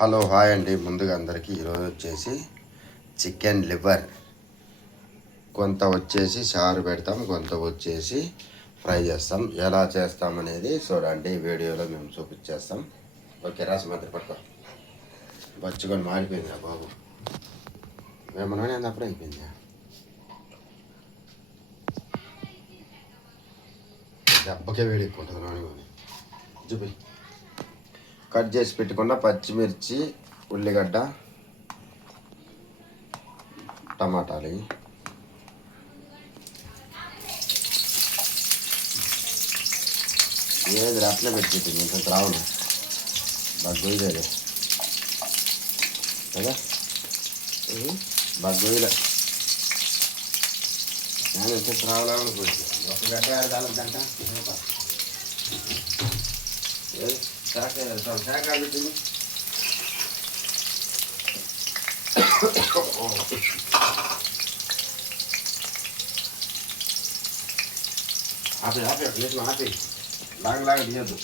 Hello hi అండి. ముందుగా అందరికీ ఈరోజు వచ్చేసి చికెన్ లివర్ కొంత వచ్చేసి చారు పెడతాం, కొంత వచ్చేసి ఫ్రై చేస్తాం. ఎలా చేస్తామనేది చూడండి, వీడియోలో మేము చూపించేస్తాం. ఓకే, రాసి మాత్రం పట్టుకో. బచ్చుకొని మారిపోయిందా బాబు? ఏమన్నా అప్పుడు అయిపోయిందా? దెబ్బకే వేడిపోతుంది నాని. చూపి. కట్ చేసి పెట్టుకున్న పచ్చిమిర్చి, ఉల్లిగడ్డ, టమాటాలు, ఏది అట్లే పెట్టి ఇంత రావును బాగా గొయ్యలేదు కదా, బాగా గొయ్యలే. నేను ఎంత రావాలనుకుంటు ఒక గడ్డ ఆడదాలంట. శాఖ పెట్టింది. ఆపి ఆపి ప్లేట్లో ఆపి లాగా తీయద్దు.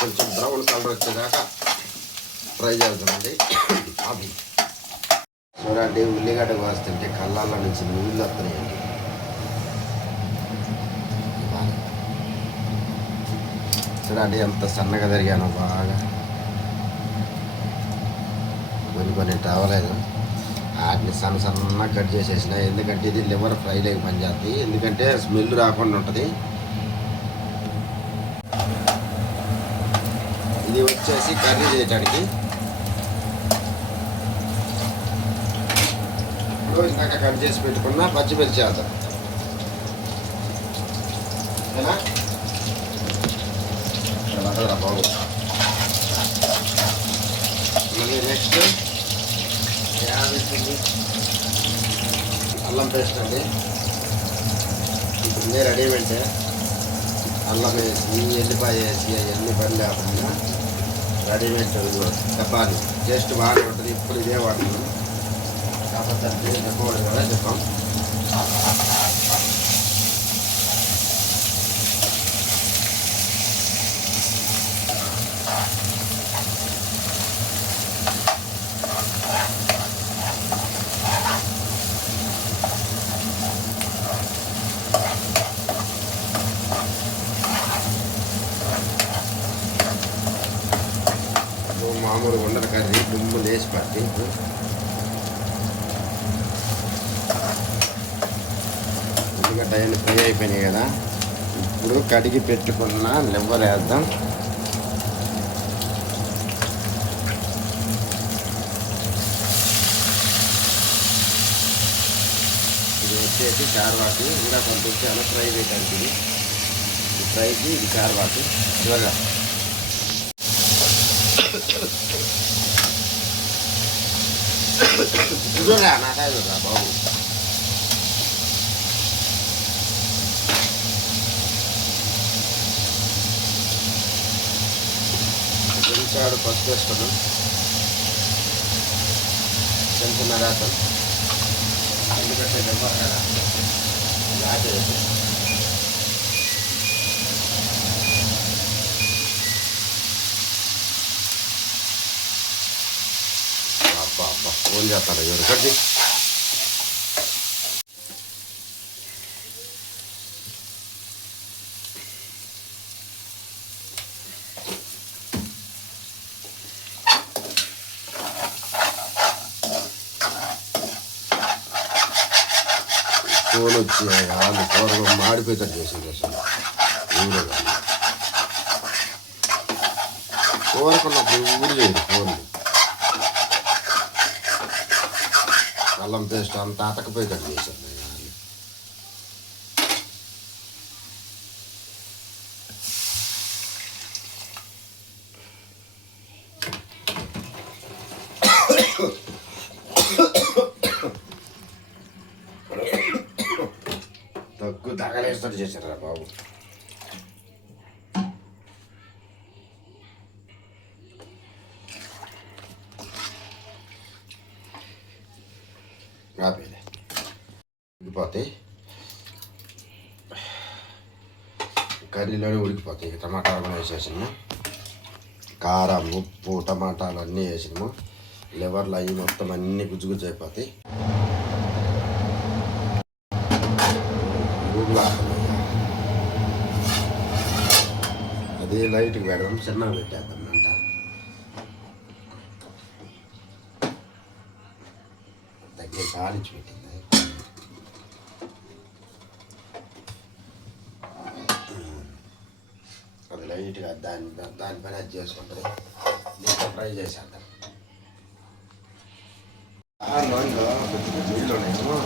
కొంచెం బ్రౌన్ కలర్ వచ్చేదాకా ఫ్రై చేద్దామండి. ఆపి చూడండి, ఉల్లిగడ్డ కోస్తుంటే కళ్ళల్లో నుంచి నీళ్ళు వస్తున్నాయండి. చూడండి ఎంత సన్నగా తిరిగాను, బాగా కొన్ని రావలేదు. వాటిని సన్నగా కట్ చేసేసిన, ఎందుకంటే ఇది లివర్ ఫ్రై లేక పనిచేస్తుంది. ఎందుకంటే స్మెల్ రాకుండా ఉంటుంది. ఇది వచ్చేసి కర్రీ చేయడానికి. ఇప్పుడు ఇందాక కట్ చేసి పెట్టుకున్న పచ్చిమిర్చి వేద్దాం. ఓకేనా? బాబు మళ్ళీ నెక్స్ట్ అల్లం పేస్ట్ అండి. ఇప్పుడు రెడీ పెడితే అల్లం వేసి, ఎల్లిపాయ వేసి, అవన్నీ పని లేకుండా రెడీమేడ్ డబ్బాలు టేస్ట్ బాగానే ఉంటుంది. ఇప్పుడు ఇదే వాడుతున్నాం కాకపోతే చెప్పకూడదు కదా, చెప్పాం. మామూలు వండల కర్రీ దుమ్ము లేచి పట్టి ఎందుకంటే అవన్నీ ఫ్రై అయిపోయినాయి కదా. ఇప్పుడు కడిగి పెట్టుకున్న లివర్ వేద్దాం. ఇది వచ్చేసి చార్వాటి, ఇంకా కొంత వచ్చి ఫ్రై చేయడానికి. ఇది ఫ్రైకి ఇది చార్వాటి. త్వరగా చూడరా నాకాయ బాబు. కొంచెం పసుపు వేసుకున్నాం, కొంచెం రాసాం. ఎందుకంటే దెబ్బ కదా ఆపేసి ఫోన్ చేస్తాడు ఎవరు కట్టి. ఫోన్ వచ్చి వాళ్ళు కూరగా మాడిపోతాడు చేసింది. అసలు ఊరే కూరకున్నప్పుడు ఊరు లేదు. ఫోన్ అల్లం పేస్ట్ అంతా అతకపోయేటట్టు చేశారు. తగ్గు తగలేస్తాడు చేశారా బాబు. ఆపేది ఉడికిపోతాయి, కర్రీలోనే ఉడికిపోతాయి. టమాటాలు కూడా వేసేసాము, కారం ఉప్పు టమాటాలు అన్నీ వేసినాము. లివర్లు అవి మొత్తం అన్నీ గుజ్జు అయిపోతాయి. అది లైట్గా పెడదాం, చిన్నగా పెట్టేద్దాం అంట. దగ్గర కాలించి పెట్టింది. అది లైట్గా దానిపైన అది చేసుకుంటుంది. దీంట్లో ఫ్రై చేసేద్దాం. నూనెలో కొంచెం నీళ్ళు ఉన్నాయేమో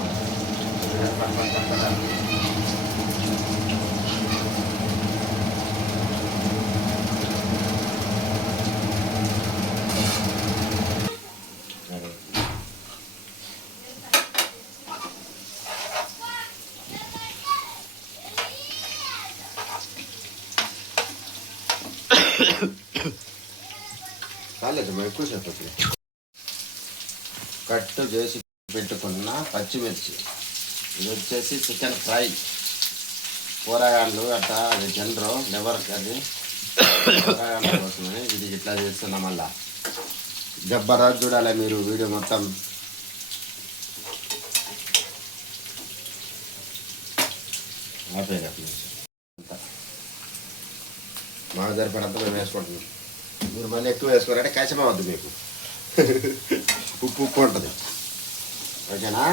కాలేదు, ఎక్కువసేపు కట్టు చేసి పెట్టుకున్న పచ్చిమిర్చి. ఇది వచ్చేసి చికెన్ ఫ్రై, కూరగాయలు అట్టా అది జనరు లివర్ కర్రీ కూరగాయల కోసమని ఇది ఇట్లా చేస్తున్నాం. మళ్ళా జబర్దస్త్ చూడాలి మీరు వీడియో మొత్తం. అంతా మాకు సరిపడంతా మేము వేసుకుంటున్నాం. మీరు మళ్ళీ ఎక్కువ వేసుకోరంటే కష్టం అవద్దు మీకు. ఉప్పు ఉప్పు ఉంటుంది, ఓకేనా?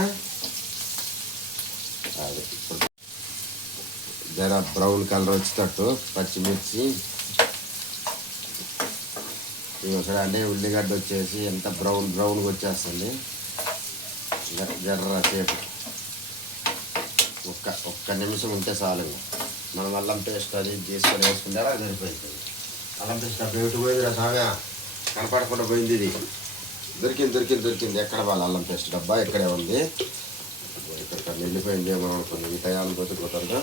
అదే ఇప్పుడు జర బ్రౌన్ కలర్ వచ్చేటట్టు పచ్చిమిర్చి చూడండి. ఉల్లిగడ్డ వచ్చేసి ఎంత బ్రౌన్గా వచ్చేస్తుంది. జర్ర సేపు ఒక్క నిమిషం ఉంటే చాలు. మనం అల్లం పేస్ట్ అది తీసుకొని వేసుకుంటారా సరిపోయింది. అల్లం పేస్ట్ బయట పోయింది రా సాగా, కనపడకుండా పోయింది. ఇది దొరికింది. ఎక్కడ వాళ్ళ అల్లం పేస్ట్ డబ్బా ఇక్కడే ఉంది. ఇక్కడ వెళ్ళిపోయింది ఏమో అనుకుని ఈ టయాన్ని పోతే కుదరదు.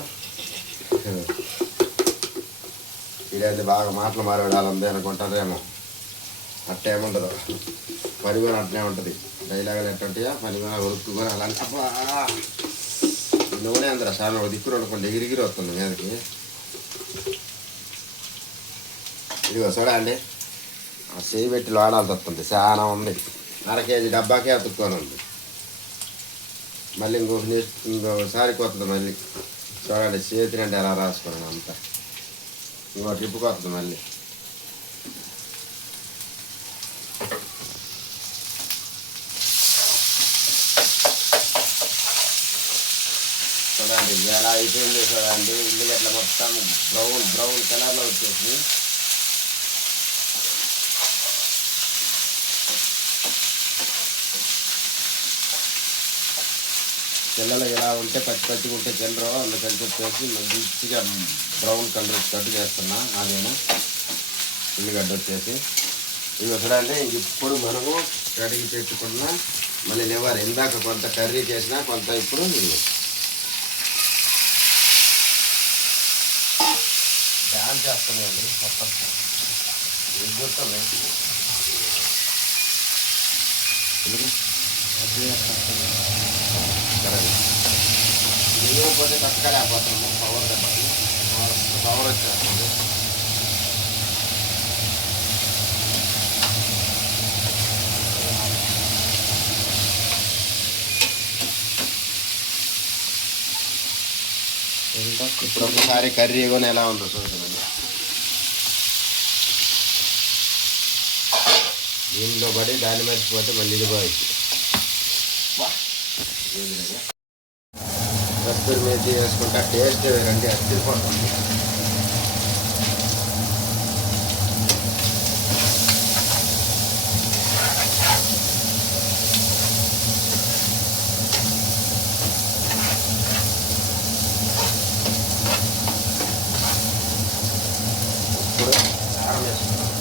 ఇదేంటి బాగా మాటలు మారేడాలి అనుకుంటారేమో. అట్టేముండదు, పని కూడా అట్నే ఉంటుంది. డైలాగులు ఎట్టుంటాయా, పని కూడా ఉరుక్కు కూడా అలాంటి నూనె అందరూ చాలా ఒక దిక్కురు అనుకోండి ఎగిరిగిరి వస్తుంది మీదకి. ఇదిగో చూడండి, చేయి పెట్టి వాడాల్సి వస్తుంది. చాలా ఉంది, 1/2 కేజీ డబ్బాకే అతుక్కొని ఉంది. మళ్ళీ ఇంకోసారి కొత్తది. మళ్ళీ చూడండి చేతి అంటే ఎలా రాసుకున్నాను అంతా. ఇంకో ట్రిప్పు కొత్తది మళ్ళీ. చూడండి ఎలా అయిపోయింది. చూడండి ఉల్లిగడ్డ మొత్తం బ్రౌన్ కలర్లో వచ్చేసి పిల్లలు ఎలా ఉంటే పచ్చిగా ఉంటే తినరు, అందుకని చెప్పేసి మంచిగా బ్రౌన్ కలర్ కట్టు చేస్తున్నా. అదేనా ఉల్లిగడ్డ వచ్చేసి ఇవి చూడండి. ఇప్పుడు మనము కడిగి పెట్టుకున్న మళ్ళీ లివర్ ఇందాక కొంత కర్రీ చేసినా కొంత ఇప్పుడు డ్యాన్స్ చేస్తున్నాయండి మొత్తం గుర్తున్నాయి. పోతే కట్టకలేకపోతున్నాము, పవర్ వచ్చేస్తుంది. ఇప్పుడు ఒకసారి కర్రీ కూడా ఎలా ఉందో చూడండి. దీనిలో పడి దాన్ని మర్చిపోతే మళ్ళీ ఇది పోయింది. కస్తూరి మేతి వేసుకుంటా టేస్ట్ వేరండి, అదిరిపోతుంది. ఇప్పుడు కారం వేసుకుంటాం.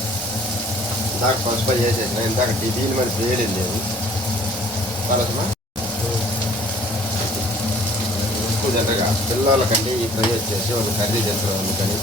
ఇందాక పసుపు చేసేసిన, ఇందాక దీని మరి వేయలేదు లేదు పలసమా జనరల్గా పిల్లలకంటే ఈ ఫ్రై వచ్చేసి ఒక కర్రీ తింటారు అందుకని